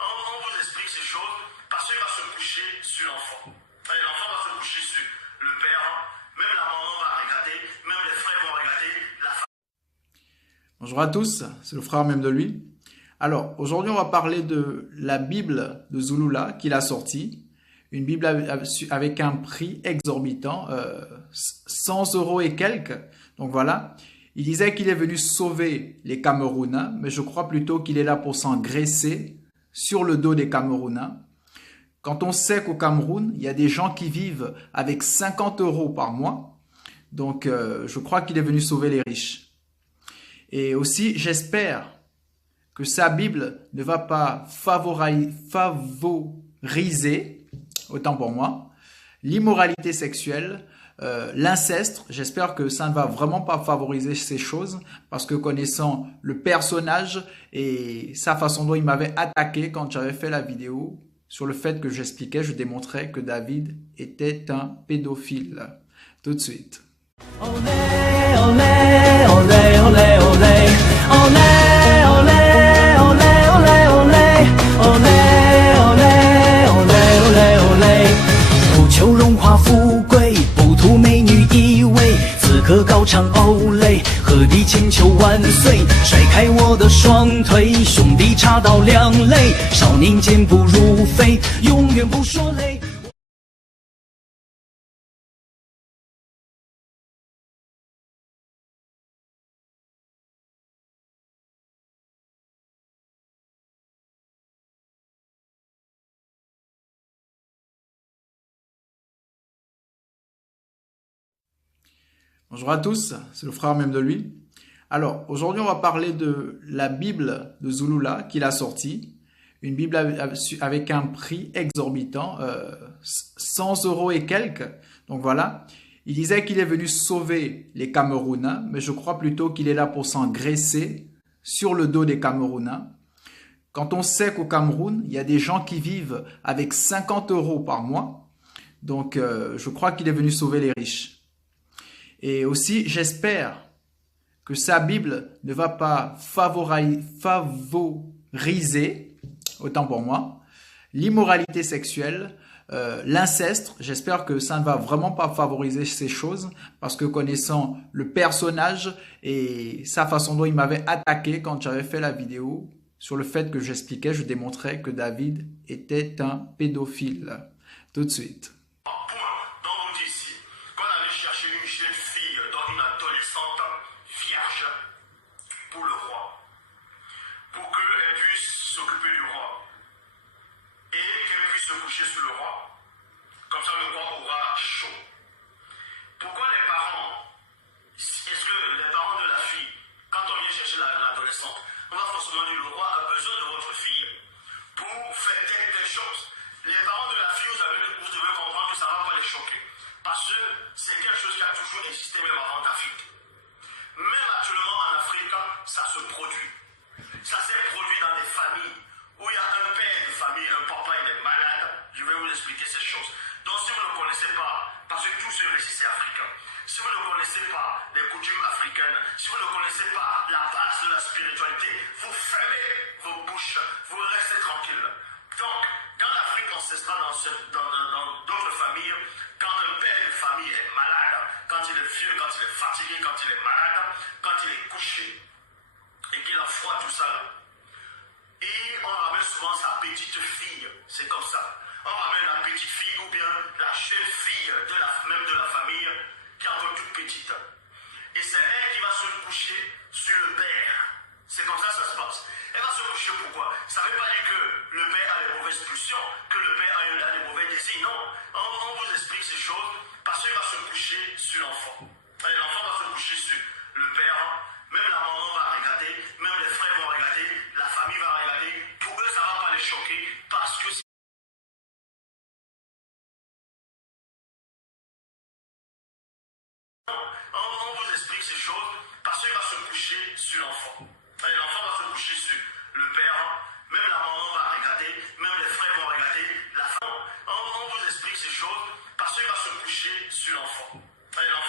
On vous explique ces choses parce qu'il va se coucher sur l'enfant. L'enfant va se coucher sur le père, même la maman va regarder, même les frères vont regarder. Bonjour à tous, c'est le frère même de lui. Alors, aujourd'hui, on va parler de la Bible de Zulula qu'il a sortie. Une Bible avec un prix exorbitant, 100 € et quelques. Donc voilà, il disait qu'il est venu sauver les Camerounais, mais je crois plutôt qu'il est là pour s'engraisser sur le dos des Camerounais. Quand on sait qu'au Cameroun, il y a des gens qui vivent avec 50 € par mois, donc je crois qu'il est venu sauver les riches. Et aussi, j'espère que sa Bible ne va pas favoriser, autant pour moi, l'immoralité sexuelle, l'inceste. J'espère que ça ne va vraiment pas favoriser ces choses parce que connaissant le personnage et sa façon dont il m'avait attaqué quand j'avais fait la vidéo sur le fait que j'expliquais, je démontrais que David était un pédophile. Tout de suite. Olé, olé, olé, olé, olé, olé, olé, olé, olé, olé, olé, olé， 不求荣华富贵，不图美女一位，此刻高唱欧蕾，何必千秋万岁？甩开我的双腿，兄弟插刀两肋，少年健步如飞，永远不说累。Bonjour à tous, c'est le frère même de lui. Alors, aujourd'hui, on va parler de la Bible de Zulula qu'il a sortie. Une Bible avec un prix exorbitant, 100 € et quelques. Donc voilà, il disait qu'il est venu sauver les Camerounais, mais je crois plutôt qu'il est là pour s'engraisser sur le dos des Camerounais. Quand on sait qu'au Cameroun, il y a des gens qui vivent avec 50 € par mois, donc je crois qu'il est venu sauver les riches. Et aussi, j'espère que sa Bible ne va pas favoriser, autant pour moi, l'immoralité sexuelle, l'inceste. J'espère que ça ne va vraiment pas favoriser ces choses parce que connaissant le personnage et sa façon dont il m'avait attaqué quand j'avais fait la vidéo sur le fait que j'expliquais, je démontrais que David était un pédophile. Tout de suite. Pour le roi, pour qu'elle puisse s'occuper du roi et qu'elle puisse se coucher sur le roi. Comme ça, le roi aura chaud. Pourquoi les parents, est-ce que les parents de la fille, quand on vient chercher l'adolescente, on va forcément dire le roi a besoin de votre fille pour faire telle chose. Les parents de la fille, vous devez comprendre que ça ne va pas les choquer. Parce que c'est quelque chose qui a toujours existé même avant d'Afrique. Même actuellement en Afrique, ça se produit. Ça s'est produit dans des familles où il y a un père de famille, un papa, il est malade. Je vais vous expliquer ces choses. Donc si vous ne connaissez pas, parce que tout ce récit c'est africain, si vous ne connaissez pas les coutumes africaines, si vous ne connaissez pas la base de la spiritualité, vous fermez vos bouches, vous restez tranquille. Donc, dans l'Afrique ancestrale, dans d'autres familles, quand un père de famille est malade, quand il est vieux, quand il est fatigué, quand il est malade, quand il est couché et qu'il a froid, tout ça, et on ramène souvent sa petite fille, c'est comme ça. On ramène la petite fille ou bien la jeune fille même de la famille qui est encore toute petite. Et c'est elle qui va se coucher sur le père. C'est comme ça que ça se passe. Elle va se coucher pourquoi? Ça ne veut pas dire que le père a les mauvaises pulsions, que le père a les mauvais désirs. Non, on vous explique ces choses parce qu'il va se coucher sur l'enfant. L'enfant va se coucher sur le père, même la maman va regarder, même les frères vont regarder, la famille va regarder. Pour eux, ça ne va pas les choquer parce que on vous explique ces choses parce qu'il va se coucher sur l'enfant. L'enfant va se coucher sur le père, même la maman va regarder, même les frères vont regarder, la femme. On vous explique ces choses parce qu'il va se coucher sur l'enfant. L'enfant